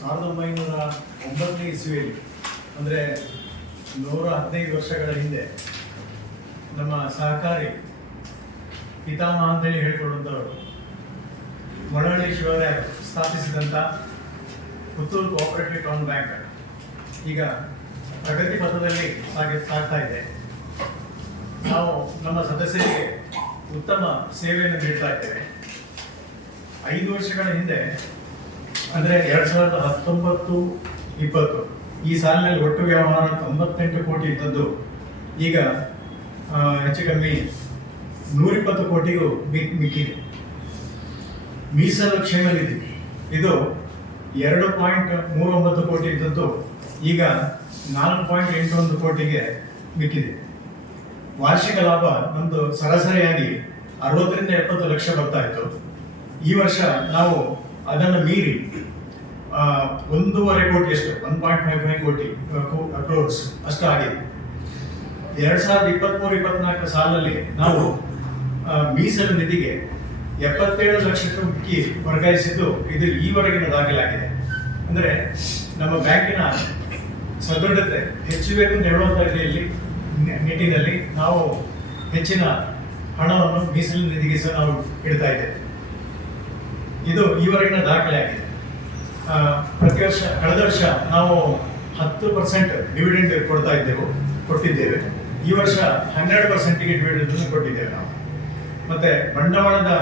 1909 ಇಸ್ವಿಯಲ್ಲಿ ಅಂದರೆ 115 ವರ್ಷಗಳ ಹಿಂದೆ ನಮ್ಮ ಸಹಕಾರಿ ಪಿತಾಮಹ ಅಂತೇಳಿ ಹೇಳಿಕೊಳ್ಳುವಂಥವರು ಮಳವಳ್ಳಿ ಶಿವರಾಯರು ಸ್ಥಾಪಿಸಿದಂಥ ಪುತ್ತೂರು ಕೋಆಪರೇಟಿವ್ ಟೌನ್ ಬ್ಯಾಂಕ್ ಈಗ ಪ್ರಗತಿ ಪಥದಲ್ಲಿ ಸಾಗ್ತಾ ಇದೆ. ನಾವು ನಮ್ಮ ಸದಸ್ಯರಿಗೆ ಉತ್ತಮ ಸೇವೆಯನ್ನು ನೀಡ್ತಾ ಇದ್ದೇವೆ. 5 ವರ್ಷಗಳ ಹಿಂದೆ ಅಂದರೆ 2019-20 ಈ ಸಾಲಿನಲ್ಲಿ ಒಟ್ಟು ವ್ಯವಹಾರ 98 ಕೋಟಿ ಇದ್ದದ್ದು ಈಗ ಹೆಚ್ಚು ಕಮ್ಮಿ 120 ಕೋಟಿಗೂ ಮಿಕ್ಕಿದೆ. ಮೀಸಲು ಕ್ಷೇಮ ನಿಧಿ ಇದು 2.39 ಕೋಟಿ ಇದ್ದದ್ದು ಈಗ 4.81 ಕೋಟಿಗೆ ಮಿಕ್ಕಿದೆ. ವಾರ್ಷಿಕ ಲಾಭ ನಮ್ಮದು ಸರಾಸರಿಯಾಗಿ 60ರಿಂದ 70 ಲಕ್ಷ ಬರ್ತಾ ಇತ್ತು. ಈ ವರ್ಷ ನಾವು ಅದನ್ನು ಮೀರಿ 1.5 ಕೋಟಿಯಷ್ಟು 1.55 ಕೋಟಿ ಕ್ರೋರ್ಸ್ ಅಷ್ಟು ಆಗಿದೆ. 2023-24 ಸಾಲಿನಲ್ಲಿ ನಾವು ಮೀಸಲು ನಿಧಿಗೆ 77 ಲಕ್ಷಕ್ಕೂ ಮಿಕ್ಕಿ ವರ್ಗಾಯಿಸಿದ್ದು ಇದು ಈವರೆಗಿನ ದಾಖಲಾಗಿದೆ. ಅಂದರೆ ನಮ್ಮ ಬ್ಯಾಂಕಿನ ಸದೃಢತೆ ಹೆಚ್ಚಬೇಕು ಅಂತ ಹೇಳುವಂಥ ನಿಟ್ಟಿನಲ್ಲಿ ನಾವು ಹೆಚ್ಚಿನ ಹಣವನ್ನು ಮೀಸಲು ನಿಧಿಗೆ ಸಹ ನಾವು ಇಡ್ತಾ ಇದ್ದೇವೆ. ಇದು ಈವರೆಗಿನ ದಾಖಲೆ ಆಗಿದೆ. ಪ್ರತಿ ವರ್ಷ ಕಳೆದ ವರ್ಷ ನಾವು 10% ಡಿವಿಡೆಂಡ್ ಕೊಟ್ಟಿದ್ದೇವೆ. ಈ ವರ್ಷ 12%ಗೆ ಡಿವಿಡೆಂಡ್ ಕೊಟ್ಟಿದ್ದೇವೆ ನಾವು. ಮತ್ತೆ ಬಂಡವಾಳದ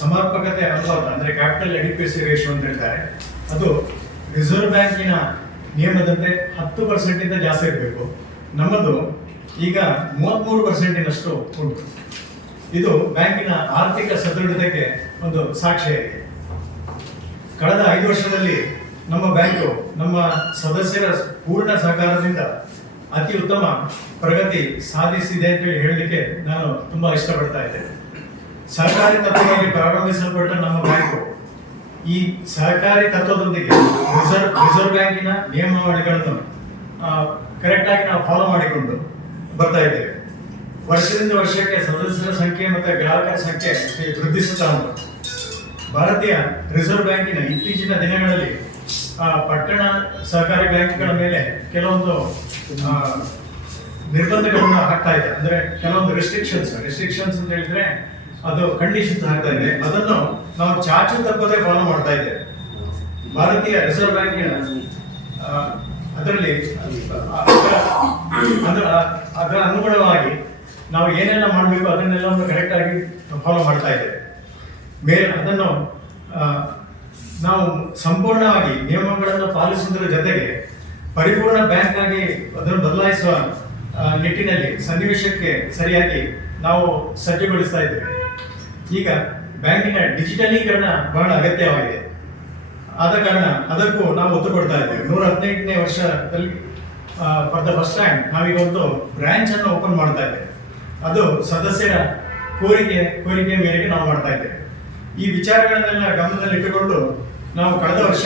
ಸಮರ್ಪಕತೆ ಅನುಪಾತ ಅಂದರೆ ಕ್ಯಾಪಿಟಲ್ ಅಡಿಕ್ವೆಸಿ ರೇಷಿಯೋ ಅಂತ ಹೇಳ್ತಾರೆ, ಅದು ರಿಸರ್ವ್ ಬ್ಯಾಂಕಿನ ನಿಯಮದಂತೆ 10%ಇಂದ ಜಾಸ್ತಿ ಇರಬೇಕು. ನಮ್ಮದು ಈಗ 33%ನಷ್ಟು ಉಂಟು. ಇದು ಬ್ಯಾಂಕಿನ ಆರ್ಥಿಕ ಸದೃಢತೆಗೆ ಒಂದು ಸಾಕ್ಷಿಯಾಗಿದೆ. ಕಳೆದ 5 ವರ್ಷದಲ್ಲಿ ನಮ್ಮ ಬ್ಯಾಂಕು ನಮ್ಮ ಸದಸ್ಯರ ಪೂರ್ಣ ಸಹಕಾರದಿಂದ ಅತಿ ಉತ್ತಮ ಪ್ರಗತಿ ಸಾಧಿಸಿದೆ ಅಂತ ಹೇಳಲಿಕ್ಕೆ ನಾನು ತುಂಬಾ ಇಷ್ಟಪಡ್ತಾ ಇದ್ದೇನೆ. ಸಹಕಾರಿ ತತ್ವದಲ್ಲಿ ಪ್ರಾರಂಭಿಸಲ್ಪಟ್ಟ ನಮ್ಮ ಬ್ಯಾಂಕು ಈ ಸಹಕಾರಿ ತತ್ವದೊಂದಿಗೆ ರಿಸರ್ವ್ ಬ್ಯಾಂಕಿನ ನಿಯಮಾವಳಿಗಳನ್ನು ಕರೆಕ್ಟಾಗಿ ನಾವು ಫಾಲೋ ಮಾಡಿಕೊಂಡು ಬರ್ತಾ ಇದ್ದೇವೆ. ವರ್ಷದಿಂದ ವರ್ಷಕ್ಕೆ ಸದಸ್ಯರ ಸಂಖ್ಯೆ ಮತ್ತು ಗ್ರಾಹಕರ ಸಂಖ್ಯೆ ವೃದ್ಧಿಸುತ್ತಾ ಉಂಟು. ಭಾರತೀಯ ರಿಸರ್ವ್ ಬ್ಯಾಂಕಿನ ಇತ್ತೀಚಿನ ದಿನಗಳಲ್ಲಿ ಪಟ್ಟಣ ಸಹಕಾರಿ ಬ್ಯಾಂಕ್ಗಳ ಮೇಲೆ ಕೆಲವೊಂದು ನಿರ್ಬಂಧಗಳನ್ನು ಹಾಕ್ತಾ ಇದೆ. ಅಂದರೆ ಕೆಲವೊಂದು ರೆಸ್ಟ್ರಿಕ್ಷನ್ಸ್ ಅಂತ ಹೇಳಿದ್ರೆ ಅದು ಕಂಡೀಷನ್ಸ್ ಹಾಕ್ತಾ ಇದೆ. ಅದನ್ನು ನಾವು ಚಾಚು ತಪ್ಪದೆ ಫಾಲೋ ಮಾಡ್ತಾ ಇದ್ದೇವೆ. ಭಾರತೀಯ ರಿಸರ್ವ್ ಬ್ಯಾಂಕಿನ ಅದರಲ್ಲಿ ಅದರ ಅನುಗುಣವಾಗಿ ನಾವು ಏನೆಲ್ಲ ಮಾಡಬೇಕು ಅದನ್ನೆಲ್ಲ ಕರೆಕ್ಟ್ ಆಗಿ ಫಾಲೋ ಮಾಡ್ತಾ ಇದ್ದೇವೆ. ಅದನ್ನು ನಾವು ಸಂಪೂರ್ಣವಾಗಿ ನಿಯಮಗಳನ್ನು ಪಾಲಿಸುವುದರ ಜೊತೆಗೆ ಪರಿಪೂರ್ಣ ಬ್ಯಾಂಕ್ ಆಗಿ ಅದನ್ನು ಬದಲಾಯಿಸುವ ನಿಟ್ಟಿನಲ್ಲಿ ಸನ್ನಿವೇಶಕ್ಕೆ ಸರಿಯಾಗಿ ನಾವು ಸಜ್ಜುಗೊಳಿಸ್ತಾ ಇದ್ದೇವೆ. ಈಗ ಬ್ಯಾಂಕಿನ ಡಿಜಿಟಲೀಕರಣ ಬಹಳ ಅಗತ್ಯವಾಗಿದೆ. ಆದ ಕಾರಣ ಅದಕ್ಕೂ ನಾವು ಒತ್ತು ಕೊಡ್ತಾ ಇದ್ದೇವೆ. 115ನೇ ವರ್ಷದಲ್ಲಿ ಫಾರ್ ದ ಫಸ್ಟ್ ಟೈಮ್ ನಾವೀಗ ಒಂದು ಬ್ರಾಂಚ್ ಅನ್ನು ಓಪನ್ ಮಾಡ್ತಾ ಇದ್ದೇವೆ. ಅದು ಸದಸ್ಯರ ಕೋರಿಕೆ ಮೇರೆಗೆ ನಾವು ಮಾಡ್ತಾ ಇದ್ದೇವೆ. ಈ ವಿಚಾರಗಳನ್ನೆಲ್ಲ ಗಮನದಲ್ಲಿಟ್ಟುಕೊಂಡು ನಾವು ಕಳೆದ ವರ್ಷ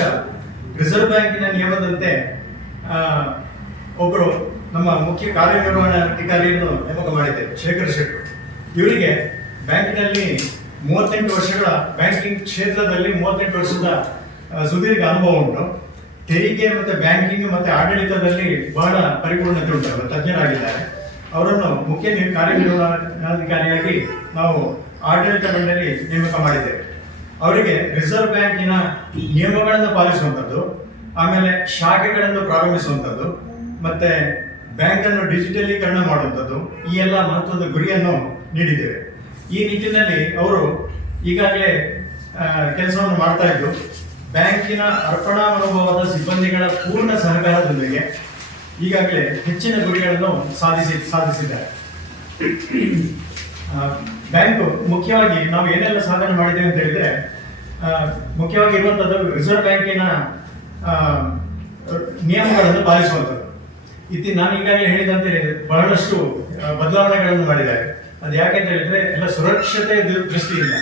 ರಿಸರ್ವ್ ಬ್ಯಾಂಕಿನ ನಿಯಮದಂತೆ ಒಬ್ಬರು ನಮ್ಮ ಮುಖ್ಯ ಕಾರ್ಯನಿರ್ವಹಣಾಧಿಕಾರಿಯನ್ನು ನೇಮಕ ಮಾಡಿದ್ದೇವೆ, ಶೇಖರ್ ಶೆಟ್ಟರು. ಇವರಿಗೆ ಬ್ಯಾಂಕಿನಲ್ಲಿ 38 ವರ್ಷಗಳ ಬ್ಯಾಂಕಿಂಗ್ ಕ್ಷೇತ್ರದಲ್ಲಿ 38 ವರ್ಷದ ಸುದೀರ್ಘ ಅನುಭವ ಉಂಟು. ತೆರಿಗೆ ಮತ್ತು ಬ್ಯಾಂಕಿಂಗ್ ಮತ್ತು ಆಡಳಿತದಲ್ಲಿ ಬಹಳ ಪರಿಪೂರ್ಣತೆ ಉಂಟು, ಅವರು ತಜ್ಞರಾಗಿದ್ದಾರೆ. ಅವರನ್ನು ಮುಖ್ಯ ಕಾರ್ಯನಿರ್ವಹಣಾಧಿಕಾರಿಯಾಗಿ ನಾವು ಆಡಳಿತ ಮಂಡಳಿ ನೇಮಕ ಮಾಡಿದ್ದೇವೆ. ಅವರಿಗೆ ರಿಸರ್ವ್ ಬ್ಯಾಂಕಿನ ನಿಯಮಗಳನ್ನು ಪಾಲಿಸುವಂಥದ್ದು, ಆಮೇಲೆ ಶಾಖೆಗಳನ್ನು ಪ್ರಾರಂಭಿಸುವಂಥದ್ದು, ಮತ್ತೆ ಬ್ಯಾಂಕನ್ನು ಡಿಜಿಟಲೀಕರಣ ಮಾಡುವಂಥದ್ದು, ಈ ಎಲ್ಲ ಮಹತ್ವದ ಗುರಿಯನ್ನು ನೀಡಿದ್ದೇವೆ. ಈ ನಿಟ್ಟಿನಲ್ಲಿ ಅವರು ಈಗಾಗಲೇ ಕೆಲಸವನ್ನು ಮಾಡ್ತಾ ಇದ್ದು ಬ್ಯಾಂಕಿನ ಅರ್ಪಣಾ ಮನೋಭಾವದ ಸಿಬ್ಬಂದಿಗಳ ಪೂರ್ಣ ಸಹಕಾರದೊಂದಿಗೆ ಈಗಾಗಲೇ ಹೆಚ್ಚಿನ ಗುರಿಗಳನ್ನು ಸಾಧಿಸಿದ್ದಾರೆ. ಬ್ಯಾಂಕು ಮುಖ್ಯವಾಗಿ ನಾವು ಏನೆಲ್ಲ ಸಾಧನೆ ಮಾಡಿದ್ದೇವೆ ಅಂತ ಹೇಳಿದ್ರೆ, ಮುಖ್ಯವಾಗಿ ಇರುವಂಥದ್ದು ರಿಸರ್ವ್ ಬ್ಯಾಂಕಿನ ನಿಯಮಗಳನ್ನು ಪಾಲಿಸುವಂಥದ್ದು. ನಾನು ಈಗಾಗಲೇ ಹೇಳಿದಂತೆ ಬಹಳಷ್ಟು ಬದಲಾವಣೆಗಳನ್ನು ಮಾಡಿದ್ದಾರೆ. ಅದು ಯಾಕೆಂತ ಹೇಳಿದ್ರೆ ಎಲ್ಲ ಸುರಕ್ಷತೆ ದೃಷ್ಟಿಯಿಂದ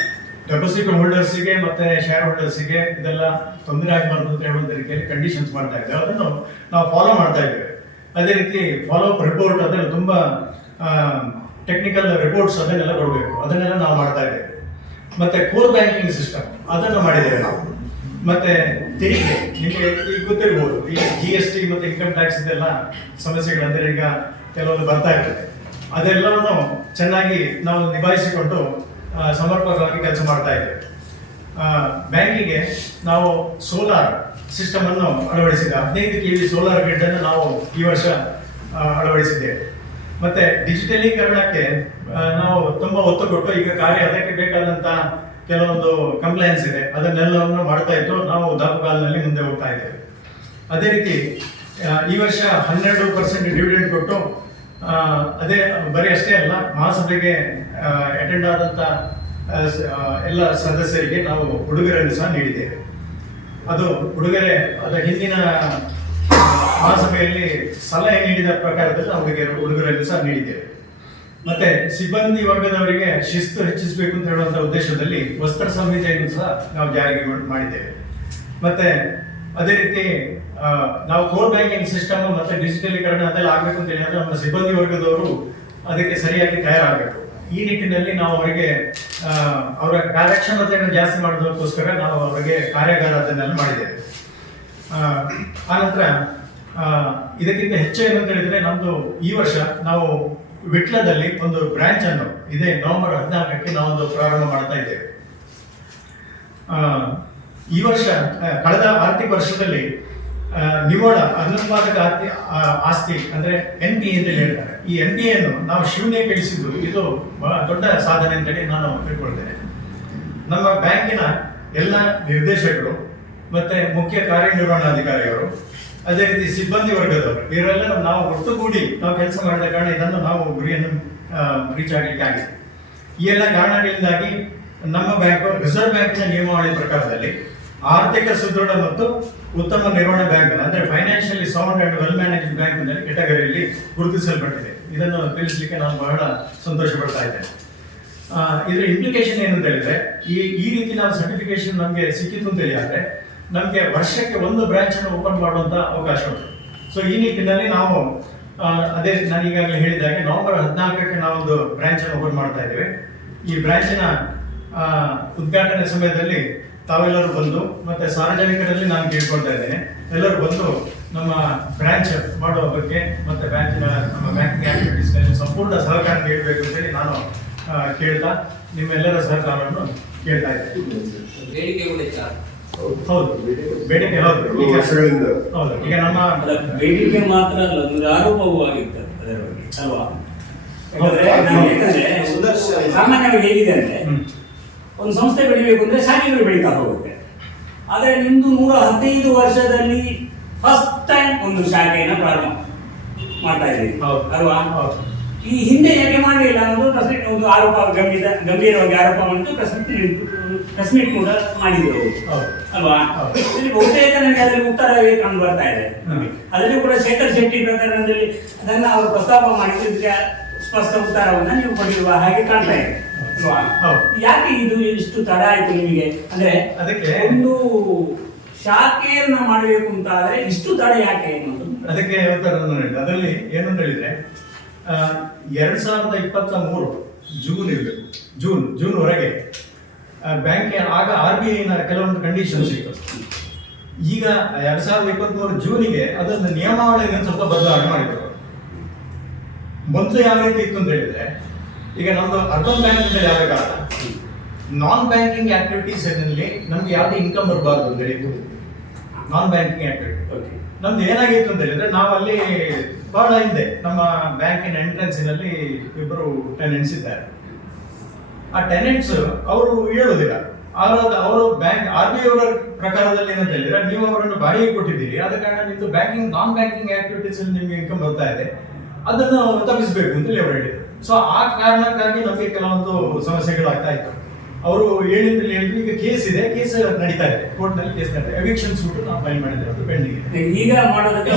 ಡೆಪಾಸಿಟ್ ಹೋಲ್ಡರ್ಸಿಗೆ ಮತ್ತೆ ಶೇರ್ ಹೋಲ್ಡರ್ಸಿಗೆ ಇದೆಲ್ಲ ತೊಂದರೆ ಆಗಬಾರ್ದು ಅಂತ ಹೇಳುವಂಥ ರೀತಿಯಲ್ಲಿ ಕಂಡೀಷನ್ಸ್ ಮಾಡ್ತಾ ಇದ್ದೇವೆ. ಅದನ್ನು ನಾವು ಫಾಲೋ ಮಾಡ್ತಾ ಇದ್ದೇವೆ. ಅದೇ ರೀತಿ ಫಾಲೋ ಅಪ್ ರಿಪೋರ್ಟ್ ಅದನ್ನು ತುಂಬ ಟೆಕ್ನಿಕಲ್ ರಿಪೋರ್ಟ್ಸ್ ಅದನ್ನೆಲ್ಲ ಕೊಡಬೇಕು, ಅದನ್ನೆಲ್ಲ ನಾವು ಮಾಡ್ತಾ ಇದ್ದೇವೆ. ಮತ್ತೆ ಕೋರ್ ಬ್ಯಾಂಕಿಂಗ್ ಸಿಸ್ಟಮ್ ಅದನ್ನು ಮಾಡಿದ್ದೇವೆ ನಾವು. ಮತ್ತೆ ತೆರಿಗೆ ನಿಮಗೆ ಈಗ ಗೊತ್ತಿರ್ಬೋದು, ಈ GST ಮತ್ತು ಇನ್ಕಮ್ ಟ್ಯಾಕ್ಸ್ ಇದೆಲ್ಲ ಸಮಸ್ಯೆಗಳಂದ್ರೆ ಈಗ ಕೆಲವೊಂದು ಬರ್ತಾ ಇರ್ತದೆ. ಅದೆಲ್ಲವನ್ನು ಚೆನ್ನಾಗಿ ನಾವು ನಿಭಾಯಿಸಿಕೊಂಡು ಸಮರ್ಪಕವಾಗಿ ಕೆಲಸ ಮಾಡ್ತಾ ಇದ್ದೇವೆ. ಬ್ಯಾಂಕಿಗೆ ನಾವು ಸೋಲಾರ್ ಸಿಸ್ಟಮ್ ಅನ್ನು ಅಳವಡಿಸಿದ 15 kV ಸೋಲಾರ್ ಗ್ರಿಡ್ ಅನ್ನು ನಾವು ಈ ವರ್ಷ ಅಳವಡಿಸಿದ್ದೇವೆ. ಮತ್ತೆ ಡಿಜಿಟಲೀಕರಣಕ್ಕೆ ನಾವು ತುಂಬಾ ಒತ್ತು ಕೊಟ್ಟು ಈಗ ಅದಕ್ಕೆ ಬೇಕಾದಂತ ಕೆಲವೊಂದು ಕಂಪ್ಲೈನ್ಸ್ ಇದೆ, ಅದನ್ನೆಲ್ಲವನ್ನು ಮಾಡ್ತಾ ಇದ್ದು ನಾವು ದಾಪುಗಾಲಿನಲ್ಲಿ ಮುಂದೆ ಹೋಗ್ತಾ ಇದ್ದೇವೆ. ಅದೇ ರೀತಿ ಈ ವರ್ಷ 12% ಡಿವಿಡೆಂಡ್ ಕೊಟ್ಟು ಅದೇ ಬರೀ ಅಷ್ಟೇ ಅಲ್ಲ, ಮಹಾಸಭೆಗೆ ಅಟೆಂಡ್ ಆದಂತ ಎಲ್ಲ ಸದಸ್ಯರಿಗೆ ನಾವು ಉಡುಗೊರೆಯನ್ನು ಸಹ ನೀಡಿದ್ದೇವೆ. ಅದು ಉಡುಗೊರೆ ಅದರ ಹಿಂದಿನ ಮಹಾಸಭೆಯಲ್ಲಿ ಸಲಹೆ ನೀಡಿದ ಪ್ರಕಾರದಲ್ಲಿ ನಾವು ಉಡುಗೊರೆಯನ್ನು ಸಹ ನೀಡಿದ್ದೇವೆ. ಮತ್ತೆ ಸಿಬ್ಬಂದಿ ವರ್ಗದವರಿಗೆ ಶಿಸ್ತು ಹೆಚ್ಚಿಸಬೇಕು ಅಂತ ಹೇಳುವಂತಹ ಉದ್ದೇಶದಲ್ಲಿ ವಸ್ತ್ರ ಸಂಹಿತೆಯನ್ನು ಸಹ ನಾವು ಜಾರಿಗೆ ಮಾಡಿದ್ದೇವೆ. ಮತ್ತೆ ಅದೇ ರೀತಿ ನಾವು ಕೋರ್ ಬ್ಯಾಂಕಿಂಗ್ ಸಿಸ್ಟಮ್ ಮತ್ತೆ ಡಿಜಿಟಲೀಕರಣ ಅದೆಲ್ಲ ಆಗಬೇಕು ಅಂತ ಹೇಳಿದ್ರೆ ನಮ್ಮ ಸಿಬ್ಬಂದಿ ವರ್ಗದವರು ಅದಕ್ಕೆ ಸರಿಯಾಗಿ ತಯಾರಾಗಬೇಕು. ಈ ನಿಟ್ಟಿನಲ್ಲಿ ನಾವು ಅವರಿಗೆ ಅವರ ಕಾರ್ಯಕ್ಷಮತೆಯನ್ನು ಜಾಸ್ತಿ ಮಾಡೋದಕ್ಕೋಸ್ಕರ ನಾವು ಅವರಿಗೆ ಕಾರ್ಯಾಗಾರ ಅದನ್ನೆಲ್ಲ ಮಾಡಿದ್ದೇವೆ. ಆನಂತರ ಇದಕ್ಕಿಂತ ಹೆಚ್ಚು ಏನು ಅಂತ ಹೇಳಿದ್ರೆ, ನಮ್ದು ಈ ವರ್ಷ ನಾವು ವಿಟ್ಲದಲ್ಲಿ ಒಂದು ಬ್ರಾಂಚ್ ಅನ್ನು ಇದೇ ನವೆಂಬರ್ 14ಕ್ಕೆ ನಾವೊಂದು ಪ್ರಾರಂಭ ಮಾಡ್ತಾ ಇದ್ದೇವೆ. ಈ ವರ್ಷ ಕಳೆದ ಆರ್ಥಿಕ ವರ್ಷದಲ್ಲಿ ನಿವ್ವಳ ಅನುತ್ಪಾದಕ ಆಸ್ತಿ ಅಂದ್ರೆ NPA ಅಂತ ಹೇಳ್ತಾರೆ. ಈ NPA ಅನ್ನು ನಾವು ಶೂನ್ಯ ಇಳಿಸಿದ್ದು ಇದು ಬಹಳ ದೊಡ್ಡ ಸಾಧನೆ ಅಂತೇಳಿ ನಾನು ತಿಳ್ಕೊಳ್ತೇನೆ. ನಮ್ಮ ಬ್ಯಾಂಕಿನ ಎಲ್ಲ ನಿರ್ದೇಶಕರು ಮತ್ತೆ ಮುಖ್ಯ ಕಾರ್ಯನಿರ್ವಹಣಾಧಿಕಾರಿಗಳು, ಅದೇ ರೀತಿ ಸಿಬ್ಬಂದಿ ವರ್ಗದವರು, ಇವರೆಲ್ಲ ನಾವು ಒಟ್ಟುಗೂಡಿ ನಾವು ಕೆಲಸ ಮಾಡಿದ ಕಾರಣ ಇದನ್ನು ನಾವು ಗುರಿಯನ್ನು ರೀಚ್ ಆಗಲಿಕ್ಕೆ ಆಗಿದೆ. ಈ ಎಲ್ಲ ಕಾರಣಗಳಿಂದಾಗಿ ನಮ್ಮ ಬ್ಯಾಂಕ್ ರಿಸರ್ವ್ ಬ್ಯಾಂಕಿನ ನಿಯಮಾವಳಿ ಪ್ರಕಾರದಲ್ಲಿ ಆರ್ಥಿಕ ಸುದೃಢ ಮತ್ತು ಉತ್ತಮ ನಿರ್ವಹಣಾ ಬ್ಯಾಂಕ್ ಅಂದ್ರೆ financially sound and well managed bank ಕೆಟಗರಿಯಲ್ಲಿ ಗುರುತಿಸಲ್ಪಟ್ಟಿದೆ. ಇದನ್ನು ತಿಳಿಸಲಿಕ್ಕೆ ನಾನು ಬಹಳ ಸಂತೋಷ ಪಡ್ತಾ ಇದ್ದೇನೆ. ಇದರ ಇಂಪ್ಲಿಕೇಶನ್ ಏನು ಅಂತ ಹೇಳಿದ್ರೆ, ಈ ರೀತಿ ನಾವು ಸರ್ಟಿಫಿಕೇಶನ್ ನಮಗೆ ಸಿಕ್ಕಿತು ಅಂತ ಹೇಳಿದ್ರೆ ನಮಗೆ ವರ್ಷಕ್ಕೆ ಒಂದು ಬ್ರಾಂಚ್ ಅನ್ನು ಓಪನ್ ಮಾಡುವಂತ ಅವಕಾಶ ಉಂಟು. ಸೊ ಈ ನಿಟ್ಟಿನಲ್ಲಿ ನಾವು ಅದೇ ನಾನು ಈಗಾಗಲೇ ಹೇಳಿದಾಗೆ ನವೆಂಬರ್ 14ಕ್ಕೆ ನಾವೊಂದು ಬ್ರಾಂಚ್ ಅನ್ನು ಓಪನ್ ಮಾಡ್ತಾ ಇದ್ದೇವೆ. ಈ ಬ್ರಾಂಚಿನ ಉದ್ಘಾಟನೆ ಸಮಯದಲ್ಲಿ ತಾವೆಲ್ಲರೂ ಬಂದು ಮತ್ತೆ ಸಾರ್ವಜನಿಕರಲ್ಲಿ ನಾನು ಕೇಳ್ಕೊಳ್ತಾ ಇದ್ದೇನೆ, ಎಲ್ಲರೂ ಬಂದು ನಮ್ಮ ಬ್ರಾಂಚ್ ಮಾಡುವ ಬಗ್ಗೆ ಮತ್ತೆ ಬ್ಯಾಂಕಿನ ನಮ್ಮ ಬ್ಯಾಂಕಿಂಗ್ ಆಕ್ಟಿವಿಟೀಸ್ನಲ್ಲಿ ಸಂಪೂರ್ಣ ಸಹಕಾರ ನೀಡಬೇಕು ಅಂತೇಳಿ ನಾನು ಕೇಳ್ತಾ ನಿಮ್ಮೆಲ್ಲರ ಸಹಕಾರವನ್ನು ಕೇಳ್ತಾ ಇದ್ದೇನೆ. ಹೌದು, ಬೇಡಿಕೆ ಹೌದು. ಈಗ ನಮ್ಮ ಬೇಡಿಕೆ ಮಾತ್ರ ಅಲ್ಲ, ಒಂದು ಆರೋಪವೂ ಆಗಿರ್ತದೆ ಅದರ ಬಗ್ಗೆ ಅಲ್ವಾ? ಸಾಮಾನ್ಯವಾಗಿ ಹೇಗಿದೆ ಅಂದ್ರೆ, ಒಂದು ಸಂಸ್ಥೆ ಬೆಳಿಬೇಕು ಅಂದ್ರೆ ಶಾಖೆಗಳು ಬೆಳೀತಾ ಹೋಗುತ್ತೆ. ಆದರೆ ನಿಮ್ದು 115 ವರ್ಷದಲ್ಲಿ ಫಸ್ಟ್ ಟೈಮ್ ಒಂದು ಶಾಖೆಯನ್ನು ಪ್ರಾರಂಭ ಮಾಡ್ತಾ ಇದ್ದೀವಿ ಅಲ್ವಾ? ಈ ಹಿಂದೆ ಯಾಕೆ ಮಾಡಲಿಲ್ಲ ಅನ್ನೋದು ಒಂದು ಆರೋಪ, ಗಂಭೀರವಾಗಿ ಆರೋಪ ಮಾಡಿದ್ದು ಪ್ರೆಸ್ ಮೀಟ್ ಕೂಡ ಮಾಡಿದ್ದೆವು ಅಲ್ವಾ? ಇಲ್ಲಿ ಬಹುತೇಕ ನನಗೆ ಅದರಲ್ಲಿ ಉತ್ತರ ಕಂಡು ಬರ್ತಾ ಇದೆ. ಅದರಲ್ಲಿ ಕೂಡ ಶೇಖರ್ ಶೆಟ್ಟಿ ಪ್ರಕರಣದಲ್ಲಿ ಅದನ್ನು ಅವರು ಪ್ರಸ್ತಾಪ ಮಾಡಿದ್ದಕ್ಕೆ ಸ್ಪಷ್ಟ ಉತ್ತರವನ್ನ ನೀವು ಕೊಟ್ಟಿರುವ ಹಾಗೆ ಕಾಣ್ತಾ ಇದೆ. ಯಾಕೆ ಇದು ಇಷ್ಟು ತಡ ಆಯ್ತು ನಿಮಗೆ? ಅಂದ್ರೆ ಅದಕ್ಕೆ ಒಂದು ಶಾಖೆಯನ್ನ ಮಾಡಬೇಕು ಅಂತ ಆದ್ರೆ ಇಷ್ಟು ತಡ ಯಾಕೆ ಅನ್ನೋದು ಅದಕ್ಕೆ ಉತ್ತರ ಅದರಲ್ಲಿ ಏನು ಅಂತ ಹೇಳಿದ್ರೆ, 2023 ಜೂನ್ ಇರಬೇಕು, ಜೂನ್ ವರೆಗೆ ಬ್ಯಾಂಕ್ ಆಗ RBI ನ ಕೆಲವೊಂದು ಕಂಡೀಷನ್ಸ್ ಇತ್ತು. ಈಗ 2023 ಜೂನಿಗೆ ಅದನ್ನು ನಿಯಮಾವಳಿಯನ್ನು ಸ್ವಲ್ಪ ಬದಲಾವಣೆ ಮಾಡಿದ್ರು. ಮೊದಲು ಯಾವ ರೀತಿ ಇತ್ತು ಅಂತ ಹೇಳಿದ್ರೆ, ಈಗ ನಮ್ದು ಅರ್ಬನ್ ಬ್ಯಾಂಕ್ ಅಂತ ಯಾವ ಕಾರಣ ನಾನ್ ಬ್ಯಾಂಕಿಂಗ್ ಆಕ್ಟಿವಿಟೀಸ್ ನಲ್ಲಿ ನಮ್ಗೆ ಯಾವ್ದು ಇನ್ಕಮ್ ಬರಬಾರ್ದು ಅಂತ ಹೇಳಿತ್ತು. ನಾನ್ ಬ್ಯಾಂಕಿಂಗ್ ಆಕ್ಟಿವಿಟಿ ನಮ್ದು ಏನಾಗಿತ್ತು ಅಂತ ಹೇಳಿದ್ರೆ, ನಾವು ಅಲ್ಲಿ ಬಹಳ ಹಿಂದೆ ನಮ್ಮ ಬ್ಯಾಂಕಿನ ಎಂಟ್ರೆನ್ಸಿನಲ್ಲಿ ಇಬ್ಬರು ಟೆನೆಂಟ್ಸ್ ಇದ್ದಾರೆ. ಆ ಟೆನೆಂಟ್ಸ್ ಅವರು ಹೇಳುವುದಿಲ್ಲ, ಅವರು ಬ್ಯಾಂಕ್ RBI ಅವರ ಪ್ರಕಾರದಲ್ಲಿ ಏನಂತ ಹೇಳಿದ್ರೆ, ನೀವು ಅವರನ್ನು ಬಾಡಿಗೆ ಕೊಟ್ಟಿದ್ದೀರಿ, ಆದ ಕಾರಣ ನಿಮ್ದು ಬ್ಯಾಂಕಿಂಗ್ ನಾನ್ ಬ್ಯಾಂಕಿಂಗ್ ಆಕ್ಟಿವಿಟೀಸ್ ಅಲ್ಲಿ ನಿಮ್ಗೆ ಇನ್ಕಮ್ ಬರ್ತಾ ಇದೆ, ಅದನ್ನು ತಪ್ಪಿಸಬೇಕು ಅಂತೇಳಿ ಅವರು ಹೇಳಿದ್ರು. ಸೊ ಆ ಕಾರಣಕ್ಕಾಗಿ ನಮಗೆ ಕೆಲವೊಂದು ಸಮಸ್ಯೆಗಳಾಗ್ತಾ ಇತ್ತು. ಅವರು ಹೇಳಿದ್ರು, ಈಗ ಕೇಸ್ ಇದೆ, ಕೇಸ್ ನಡೀತಾ ಇದೆ, ಕೋರ್ಟ್ ನಲ್ಲಿ ಕೇಸ್ ನಡೀತಾ ಇದೆ. ಎವಿಕ್ಷನ್ ಸೂಟ್ ನಾವು ಫೈಲ್ ಮಾಡಿದ್ರೆ ಅದು ಪೆಂಡಿಂಗ್ ಇದೆ. ಈಗ ಮಾಡೋದಕ್ಕೆ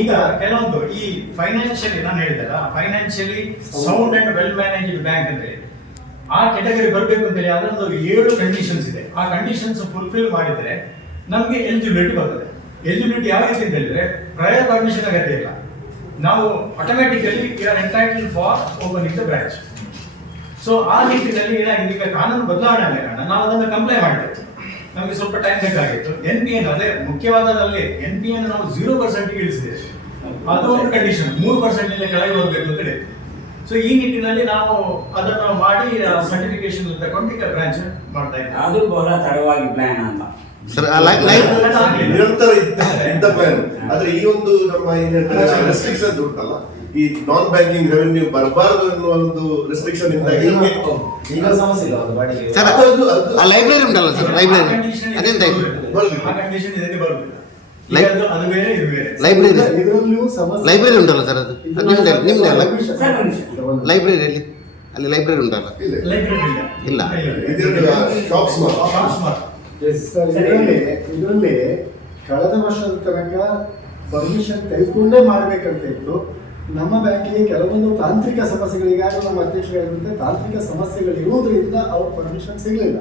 ಈಗ ಕೆಲವೊಂದು ಈ ಫೈನಾನ್ಷಿಯಲಿ ನಾನು ಹೇಳಿದಲ್ಲ, financially sound and well managed bank ಅಂತ ಹೇಳಿ ಆ ಕೆಟಗರಿ ಬರಬೇಕು ಅಂತ ಹೇಳಿ ಅದೊಂದು 7 ಕಂಡೀಷನ್ಸ್ ಇದೆ. ಆ ಕಂಡೀಷನ್ಸ್ ಫುಲ್ಫಿಲ್ ಮಾಡಿದ್ರೆ ನಮಗೆ ಎಲಿಜಿಬಿಲಿಟಿ ಬರ್ತದೆ. ಎಲಿಜಿಬಿಲಿಟಿ ಯಾವ ರೀತಿ ಅಂತ ಹೇಳಿದ್ರೆ, ಪ್ರಯರ್ ಪರ್ಮಿಷನ್ ಅಗತ್ಯ ಇಲ್ಲ, ನಾವು automatically you are entitled for opening the branch. So ಆ ನಿಟ್ಟಿನಲ್ಲಿ ಏನಾಗಿದೆ, ಈಗ ಕಾನೂನು ಬದಲಾವಣೆ ಆದ ಕಾರಣ ನಾವು ಅದನ್ನು ಕಂಪ್ಲೈ ಮಾಡಬೇಕು. ನಮಗೆ ಸ್ವಲ್ಪ ಟೈಮ್ ಬೇಕಾಗಿತ್ತು. NPN ಅದೇ ಮುಖ್ಯವಾದದಲ್ಲಿ NPN ನಾವು 0% ಇಳಿಸಿದೆ. ಅದು ಒಂದು ಕಂಡೀಷನ್, 3% ಇಂದ ಕೆಳಗೆ ಹೋಗ್ಬೇಕು ಅಂತ ಹೇಳಿತ್ತು. ಸೊ ಈ ನಿಟ್ಟಿನಲ್ಲಿ ನಾವು ಅದನ್ನು ಮಾಡಿ ಸರ್ಟಿಫಿಕೇಶನ್ ತಗೊಂಡು ಈಗ ಬ್ರಾಂಚ್ ಮಾಡ್ತಾ ಇದ್ದೀವಿ. ಅದು ಬಹಳ ತಡವಾಗಿ ಪ್ಲಾನ್ ಅಂತ ಸರ್ ನಿರಂತರ ಇದ್ದ ಪ್ಲಾನ್. ಆದ್ರೆ ಈ ಒಂದು ನಮ್ಮ ರೆಸ್ಟ್ರಿಕ್ಷನ್ ಉಂಟಲ್ಲ, ಈ ನಾನ್ ಬ್ಯಾಂಕಿಂಗ್ ರೆವೆನ್ಯೂ ಬರಬಾರದು ಅನ್ನುವ ಒಂದು ರೆಸ್ಟ್ರಿಕ್ಷನ್ ಇಂದಾಗಿ ಈಗ ಸಮಸ್ಯೆ ಇಲ್ಲ ಅದು ಬಾಡಿಗೆ. ಸರ್ ಆ ಲೈಬ್ರರಿ ಉಂಟಲ್ಲ ಸರ್, ಲೈಬ್ರರಿ ಅದೆಂತ ಆ ಕಂಡೀಷನ್ ಇದಕ್ಕೆ ಬರುವುದಿಲ್ಲ. ಈಗ ಅದು ಬೇರೆ ಇದು ಬೇರೆ. ಲೈಬ್ರರಿ ಇದರಲ್ಲಿಯೂ ಸಮಸ್ಯೆ. ಲೈಬ್ರರಿ ಉಂಟಲ್ಲ ಸರ್, ಅದು ನಿಮ್ದೆ ಅಲ್ಲ ಸರ್ ಒಂದು ನಿಮಿಷ. ಲೈಬ್ರರಿಯಲ್ಲಿ ಅಲ್ಲಿ ಲೈಬ್ರರಿ ಉಂಟಲ್ಲ? ಲೈಬ್ರರಿ ಇಲ್ಲ. ಇಲ್ಲ. ಶಾಪ್ಸ್ ಸರ್, ಇದರಲ್ಲಿ ಕಳೆದ ವರ್ಷದ ತನಕ ಪರ್ಮಿಷನ್ ತೆಗೆದುಕೊಂಡೇ ಮಾಡಬೇಕಂತ ಇತ್ತು. ನಮ್ಮ ಬ್ಯಾಂಕಿಗೆ ಕೆಲವೊಂದು ತಾಂತ್ರಿಕ ಸಮಸ್ಯೆಗಳು, ಈಗಾಗಲೇ ನಮ್ಮ ಅಧ್ಯಕ್ಷಗಳಿಂದ ತಾಂತ್ರಿಕ ಸಮಸ್ಯೆಗಳಿರುವುದರಿಂದ ಅವ್ರ ಪರ್ಮಿಷನ್ ಸಿಗಲಿಲ್ಲ.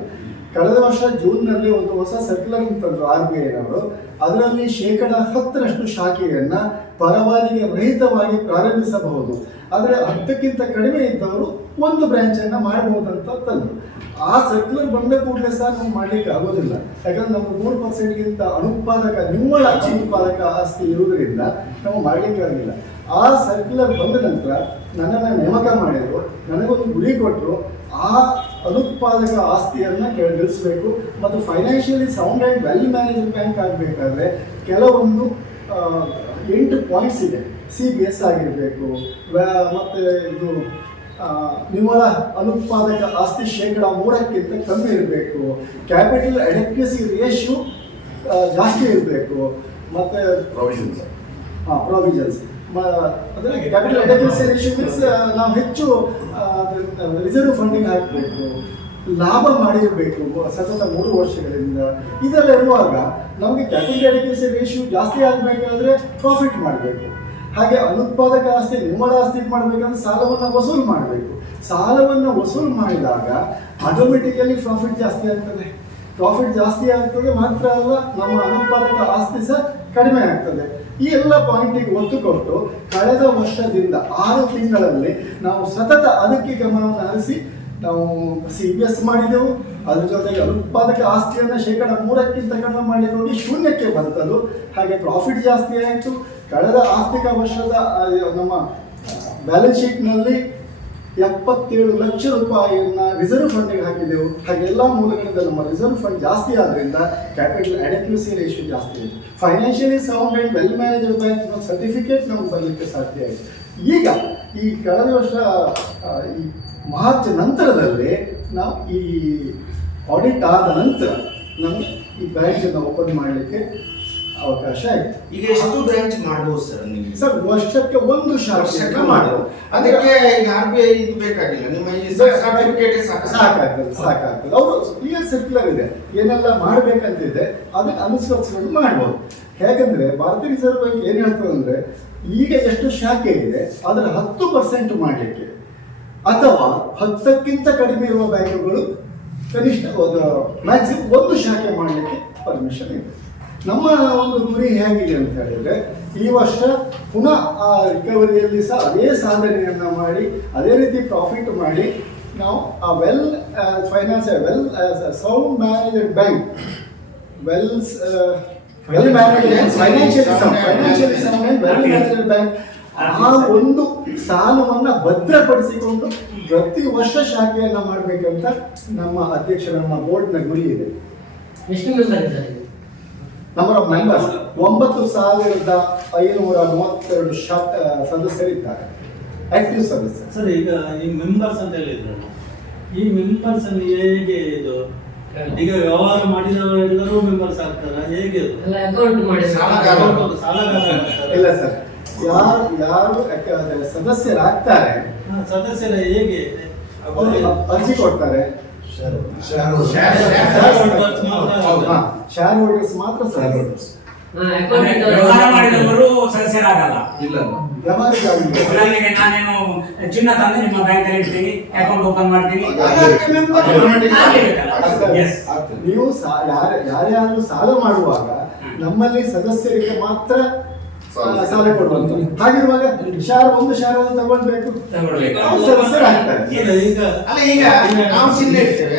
ಕಳೆದ ವರ್ಷ ಜೂನ್ನಲ್ಲಿ ಒಂದು ಹೊಸ ಸರ್ಕ್ಯುಲರ್ ತಂದರು RBI ನವರು. ಅದರಲ್ಲಿ 10% ಶಾಖೆಯನ್ನ ಪರವಾನಿಗೆ ರಹಿತವಾಗಿ ಪ್ರಾರಂಭಿಸಬಹುದು, ಆದರೆ 10ಕ್ಕಿಂತ ಕಡಿಮೆ ಇದ್ದವರು ಒಂದು ಬ್ರಾಂಚ್ ಅನ್ನ ಮಾಡಬಹುದಂತ ತಂದರು. ಆ ಸರ್ಕ್ಯುಲರ್ ಬಂದ ಕೂಡಲೇ ಸಹ ನಾವು ಮಾಡ್ಲಿಕ್ಕೆ ಆಗೋದಿಲ್ಲ. ಯಾಕಂದ್ರೆ ನಮ್ಗೆ 3%ಗಿಂತ ನಿವ್ವಳ ಅನುತ್ಪಾದಕ ಆಸ್ತಿ ಇರುವುದರಿಂದ ನಾವು ಮಾಡ್ಲಿಕ್ಕೆ ಆಗಿಲ್ಲ. ಆ ಸರ್ಕ್ಯುಲರ್ ಬಂದ ನಂತರ ನನ್ನನ್ನು ನೇಮಕ ಮಾಡಿದ್ರು, ನನಗೊಂದು ಗುರಿ ಕೊಟ್ಟರು. ಆ ಅನುತ್ಪಾದಕ ಆಸ್ತಿಯನ್ನ ಕೆಳಗಿಳಿಸಬೇಕು ಮತ್ತು financially sound and well managed bank ಆಗಬೇಕಾದ್ರೆ ಕೆಲವೊಂದು 8 ಪಾಯಿಂಟ್ಸ್ ಇದೆ. CBS ಆಗಿರಬೇಕು, ಮತ್ತು ಇದು ನಿವ್ವಳ ಅನುತ್ಪಾದಕ ಆಸ್ತಿ 3%ಕ್ಕಿಂತ ಕಮ್ಮಿ ಇರಬೇಕು, ಕ್ಯಾಪಿಟಲ್ ಅಡೆಕ್ವಸಿ ರೇಷಿಯೋ ಜಾಸ್ತಿ ಇರಬೇಕು, ಮತ್ತು ಪ್ರಾವಿಷನ್ಸ್ ಅಂದರೆ ಕ್ಯಾಪಿಟಲ್ ಅಡೆಕ್ವಸಿ ರೇಷಿಯೋ ಮೀನ್ಸ್ ನಾವು ಹೆಚ್ಚು ರಿಸರ್ವ್ ಫಂಡಿಂಗ್ ಹಾಕಬೇಕು, ಲಾಭ ಮಾಡಿರಬೇಕು ಸತತ 3 ವರ್ಷಗಳಿಂದ. ಇದೆಲ್ಲ ಇರುವಾಗ ನಮಗೆ ಕ್ಯಾಪಿಟಲ್ ಅಡೆಕ್ವಸಿ ರೇಷಿಯೋ ಜಾಸ್ತಿ ಆಗಬೇಕಾದ್ರೆ ಪ್ರಾಫಿಟ್ ಮಾಡಬೇಕು. ಹಾಗೆ ಅನುತ್ಪಾದಕ ಆಸ್ತಿ ನಿವ್ವಳ ಆಸ್ತಿ ಮಾಡಬೇಕಂದ್ರೆ ಸಾಲವನ್ನು ವಸೂಲು ಮಾಡಬೇಕು. ಸಾಲವನ್ನು ವಸೂಲು ಮಾಡಿದಾಗ ಆಟೋಮೆಟಿಕಲಿ ಪ್ರಾಫಿಟ್ ಜಾಸ್ತಿ ಆಗ್ತದೆ. ಪ್ರಾಫಿಟ್ ಜಾಸ್ತಿ ಆಗ್ತದೆ ಮಾತ್ರ ಅಲ್ಲ, ನಮ್ಮ ಅನುತ್ಪಾದಕ ಆಸ್ತಿ ಸಹ ಕಡಿಮೆ ಆಗ್ತದೆ. ಈ ಎಲ್ಲ ಪಾಯಿಂಟಿಗೆ ಒತ್ತು ಕೊಟ್ಟು ಕಳೆದ ವರ್ಷದಿಂದ 6 ತಿಂಗಳಲ್ಲಿ ನಾವು ಸತತ ಅದಕ್ಕೆ ಗಮನವನ್ನು ಹರಿಸಿ ನಾವು CBS ಮಾಡಿದೆವು. ಅದ್ರ ಜೊತೆಗೆ ಅನುತ್ಪಾದಕ ಆಸ್ತಿಯನ್ನು 3%ಕ್ಕಿಂತ ಕಡಿಮೆ ಮಾಡಲಿಕ್ಕೆ ಹೋಗಿ 0ಕ್ಕೆ ಬಂತದ್ದು. ಹಾಗೆ ಪ್ರಾಫಿಟ್ ಜಾಸ್ತಿ ಆಯಿತು. ಕಳೆದ ಆರ್ಥಿಕ ವರ್ಷದ ನಮ್ಮ ಬ್ಯಾಲೆನ್ಸ್ ಶೀಟ್ನಲ್ಲಿ 77 ಲಕ್ಷ ರೂಪಾಯಿಯನ್ನು ರಿಸರ್ವ್ ಫಂಡಿಗೆ ಹಾಕಿದೆವು. ಹಾಗೆ ಎಲ್ಲ ಮೂಲಗಳಿಂದ ನಮ್ಮ ರಿಸರ್ವ್ ಫಂಡ್ ಜಾಸ್ತಿ ಆದ್ದರಿಂದ ಕ್ಯಾಪಿಟಲ್ ಅಡೆಕ್ವಸಿ ರೇಷಿಯೋ ಜಾಸ್ತಿ ಆಯಿತು. Financially sound and well managed bank certificate ನಮ್ಗೆ ಬರಲಿಕ್ಕೆ ಸಾಧ್ಯ ಆಯಿತು. ಈಗ ಈ ಕಳೆದ ವರ್ಷ ಈ ಮಾರ್ಚ್ ನಂತರದಲ್ಲಿ ನಾವು ಈ ಆಡಿಟ್ ಆದ ನಂತರ ನಮಗೆ ಈ ಬ್ರಾಂಚನ್ನು ಓಪನ್ ಮಾಡಲಿಕ್ಕೆ ಅವಕಾಶ ಆಯಿತು. ಈಗ ಎಷ್ಟು ಬ್ರಾಂಚ್ ಮಾಡಬಹುದು ಸರ್ ನೀವು? ಸರ್, ವರ್ಷಕ್ಕೆ ಒಂದು ಶಾಖೆ ಮಾಡಬಹುದು. ಅದಕ್ಕೆ ಈಗ RBI ಇದು ಬೇಕಾಗಿಲ್ಲ, ನಿಮ್ಮ ಈ ಸರ್ಟಿಫಿಕೇಟ್ ಸಾಕಾಗ್ತದೆ. ಅವರು ಕ್ಲಿಯರ್ ಸರ್ಕ್ಯುಲರ್ ಇದೆ, ಏನೆಲ್ಲ ಮಾಡಬೇಕಂತಿದೆ ಅದನ್ನು ಅನುಸರಿಸಿಕೊಂಡು ಮಾಡ್ಬೋದು. ಹೇಗಂದ್ರೆ ಭಾರತೀಯ ರಿಸರ್ವ್ ಬ್ಯಾಂಕ್ ಏನು ಹೇಳ್ತದೆ ಅಂದ್ರೆ, ಈಗ ಎಷ್ಟು ಶಾಖೆ ಇದೆ ಅದರ 10% ಮಾಡಲಿಕ್ಕೆ ಅಥವಾ 10ಕ್ಕಿಂತ ಕಡಿಮೆ ಇರುವ ಬ್ಯಾಂಕುಗಳು ಕನಿಷ್ಠ ಮ್ಯಾಕ್ಸಿಮಮ್ ಒಂದು ಶಾಖೆ ಮಾಡಲಿಕ್ಕೆ ಪರ್ಮಿಷನ್ ಇದೆ. ನಮ್ಮ ಒಂದು ಗುರಿ ಹೇಗಿದೆ ಅಂತ ಹೇಳಿದ್ರೆ, ಈ ವರ್ಷ ಪುನಃ ಆ ರಿಕವರಿಯಲ್ಲಿ ಸಹ ಅದೇ ಸಾಧನೆಯನ್ನ ಮಾಡಿ ಅದೇ ರೀತಿ ಪ್ರಾಫಿಟ್ ಮಾಡಿ ನಾವು ಆ well sound managed bank well managed financially sound well managed bank ಆ ಒಂದು ಸ್ಥಾನವನ್ನ ಭದ್ರಪಡಿಸಿಕೊಂಡು ಪ್ರತಿ ವರ್ಷ ಶಾಖೆಯನ್ನ ಮಾಡಬೇಕಂತ ನಮ್ಮ ಅಧ್ಯಕ್ಷರ ನಮ್ಮ ಬೋರ್ಡ್ನ ಗುರಿ ಇದೆ. ಎಷ್ಟು ಮೆಂಬರ್ ಇದ್ದಾರೆ? ನಂಬರ್ ಆಫ್ ಮೆಂಬರ್ಸ್ 9532 ಸದಸ್ಯರಿದ್ದಾರೆ, ಆಕ್ಟಿವ್ ಸದಸ್ಯರು. ಸರ್, ಈಗ ಈ ಮೆಂಬರ್ಸ್ ಅಂತ ಹೇಳಿದ್ರಲ್ಲ, ಈ ಮೆಂಬರ್ಸ್ ಅನ್ನು ಹೇಗೆ ಇದು ಈಗ ವ್ಯವಹಾರ ಮಾಡಿದವರೆಲ್ಲರೂ ಮೆಂಬರ್ಸ್ ಆಗ್ತಾರಾ? ಹೇಗೆ ಎಲ್ಲ ಅಕೌಂಟ್ ಮಾಡಿ ಸಾಲಗಾರ ಇಲ್ಲ ಸರ್, ಯಾರು ಸದಸ್ಯರಾಗ್ತಾರೆ ಸದಸ್ಯರ ಹೇಗೆ ಅರ್ಜಿ ಕೊಡ್ತಾರೆ, ಶೇರ್ ಹೋಲ್ಡರ್ಸ್ ಮಾತ್ರ ಸದಸ್ಯರು. ವ್ಯವಹಾರ ಮಾಡಿದವರು ಸದಸ್ಯರಾಗಲ್ಲ. ವ್ಯವಹಾರಕ್ಕಾಗಿ ನಾನೇನು ಚಿನ್ನ ತಂದು ನಿಮ್ಮ ಬ್ಯಾಂಕ್ ಅಲ್ಲಿ ಇಡ್ತೀನಿ, ಅಕೌಂಟ್ ಓಪನ್ ಮಾಡ್ತೀನಿ. ನೀವು ಯಾರ್ಯಾರು ಸಾಲ ಮಾಡುವಾಗ ನಮ್ಮಲ್ಲಿ ಸದಸ್ಯರಿಗೆ ಮಾತ್ರ ಸಾಲ ಕೊಡುವಂತ. ಹಾಗಿರುವಾಗ ಒಂದು ಶಾರ್ ತಗೊಳ್ಬೇಕು, ಸದಸ್ಯರಾಗ್ತಾರೆ. ಈಗ ಅಲ್ಲ, ಈಗ ನಾವು ಚಿನ್ನ ಇಡ್ತೇವೆ,